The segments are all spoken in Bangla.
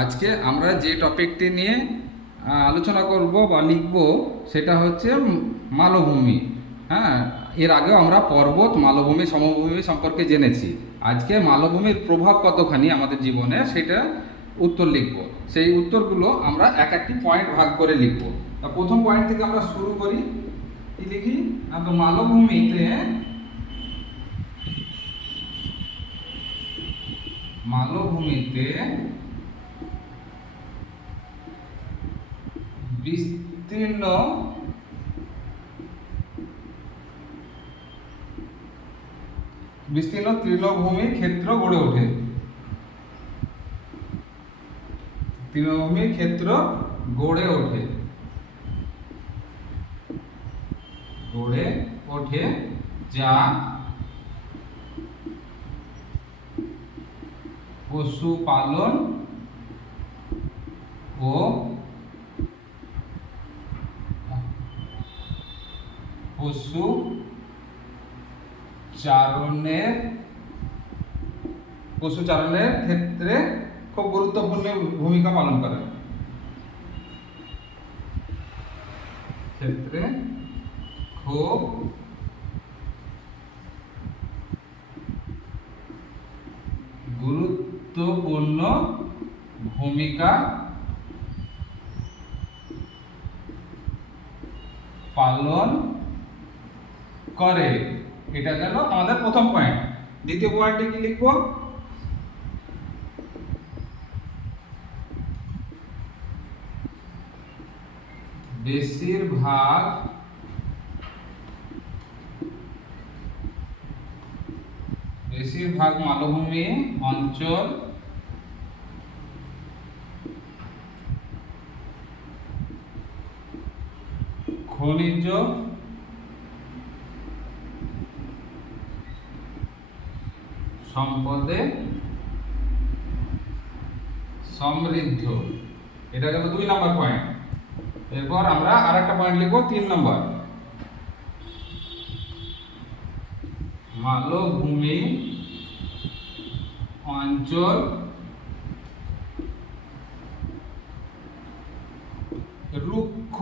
আজকে আমরা যে টপিকটি নিয়ে আলোচনা করব বা লিখব সেটা হচ্ছে মালভূমি। হ্যাঁ, এর আগেও আমরা পর্বত, মালভূমি, সমভূমি সম্পর্কে জেনেছি। আজকে মালভূমির প্রভাব কতখানি আমাদের জীবনে সেটা উত্তর লিখব। সেই উত্তরগুলো আমরা এক একটি পয়েন্ট ভাগ করে লিখব। তা প্রথম পয়েন্ট থেকে আমরা শুরু করি। কি লিখি? তো মালভূমিতে বিস্তীর্ণ বিস্তীর্ণ তৃণভূমির ক্ষেত্র গড়ে ওঠে। তৃণভূমির ক্ষেত্র গড়ে ওঠে গড়ে ওঠে যা পশুপালন ও পশু চারণের ক্ষেত্রে খুব গুরুত্বপূর্ণ ভূমিকা পালন করে। ক্ষেত্রে খুব গুরুত্বপূর্ণ ভূমিকা পালন করে। এটা গেল আমাদের প্রথম পয়েন্ট। দ্বিতীয় পয়েন্টে কি লিখবো? বেশিরভাগ মালভূমি অঞ্চল খনিজ সম্পদে সমৃদ্ধ। এটা গেল 2 নম্বর পয়েন্ট। এরপর আমরা আরেকটা পয়েন্ট লিখবো 3 নম্বর। মালভূমি অঞ্চল রুক্ষ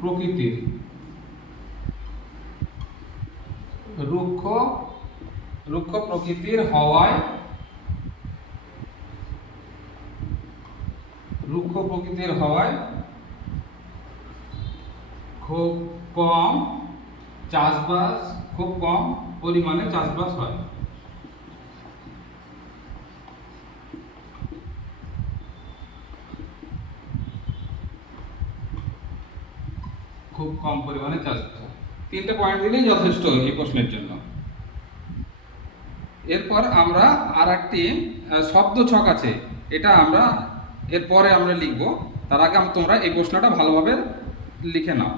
প্রকৃতির। রুক্ষ প্রকৃতির হওয়ায় খুব কম পরিমাণে চাষবাস হয়। খুব কম পরিমাণে চাষবাস হয়। 3টে পয়েন্ট দিলেই যথেষ্ট এই প্রশ্নের জন্য। এরপর আমরা আর একটি শব্দ ছক আছে, এটা আমরা এরপরে আমরা লিখব। তার আগে তোমরা এই প্রশ্নটা ভালোভাবে লিখে নাও।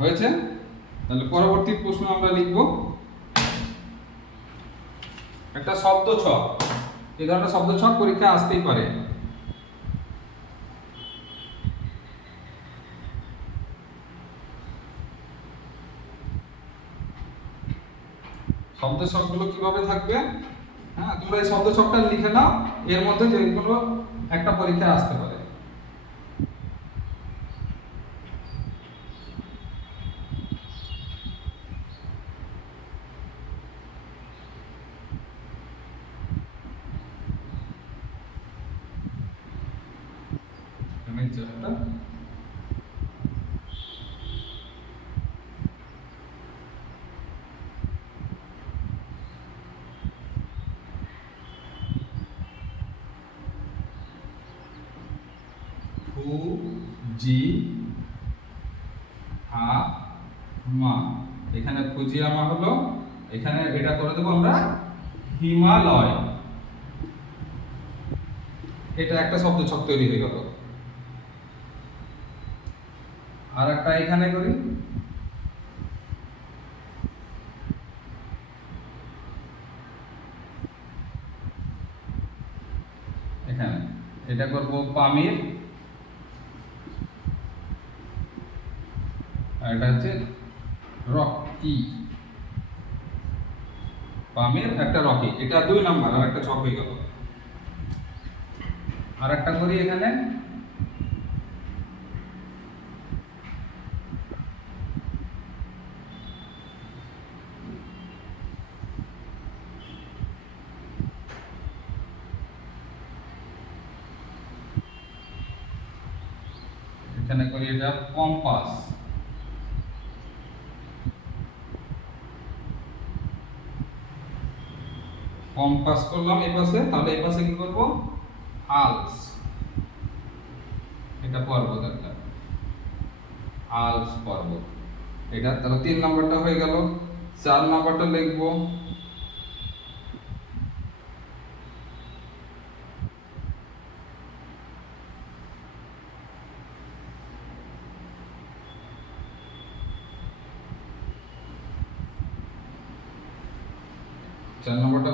হয়েছে? তাহলে পরবর্তী প্রশ্ন আমরা লিখব একটা শব্দ ছক। এই ধরনের শব্দ ছক পরীক্ষা আসতেই পারে। শব্দ ছকগুলো কিভাবে থাকবে? হ্যাঁ, তোমরা এই শব্দ ছকটা লিখে নাও। এর মধ্যে যে কোনো একটা পরীক্ষা আসতে পারে। ফুজিয়ামা। এখানে ফুজিয়ামা হলো, এখানে এটা করে দেবো আমরা হিমালয়। এটা একটা শব্দ ছক তৈরি হয়ে গেল। আর একটা এখানে করি এটা করব পামির, আর এটা হচ্ছে রকি। পামির একটা রকি, এটা 2 নাম্বার, আর একটা ছক হয়ে গেল। আর একটা করি এখানে, এখানে করি এটা কম্পাস। কম্পাস করলাম এই পাশে, তাহলে এই পাশে কি করব, আলস। এটা পর্বত একটা, আলস পর্বত। এটা তাহলে 3 নাম্বারটা হয়ে গেল। 4 নাম্বারটা লিখবো,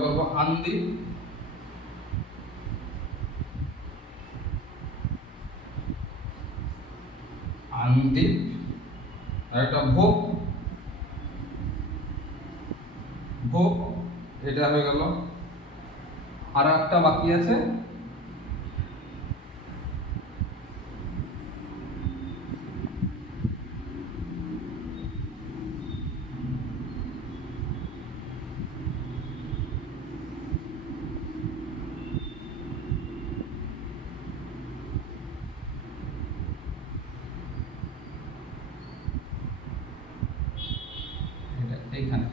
করবো আন্দি। আন্দি, আর একটা ভোগ। ভোগ, এটা হয়ে গেল। আর একটা বাকি আছে, এটা এইখানে।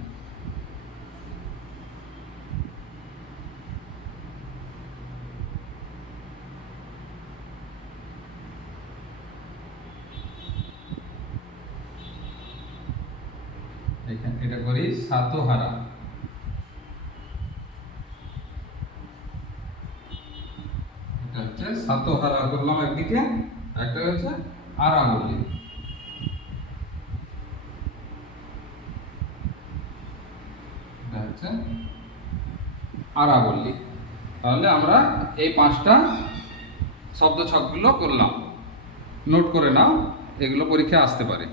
এখানে এটা করি সাতোহারা। এটা হচ্ছে সাতোহারা করলাম একদিকে, একটা হচ্ছে আরাবলি। এটা হচ্ছে আরাবল্লী। তাহলে আমরা এই 5টা শব্দ ছকগুলো করলাম, নোট করে নাও, এগুলো পরীক্ষায় আসতে পারে।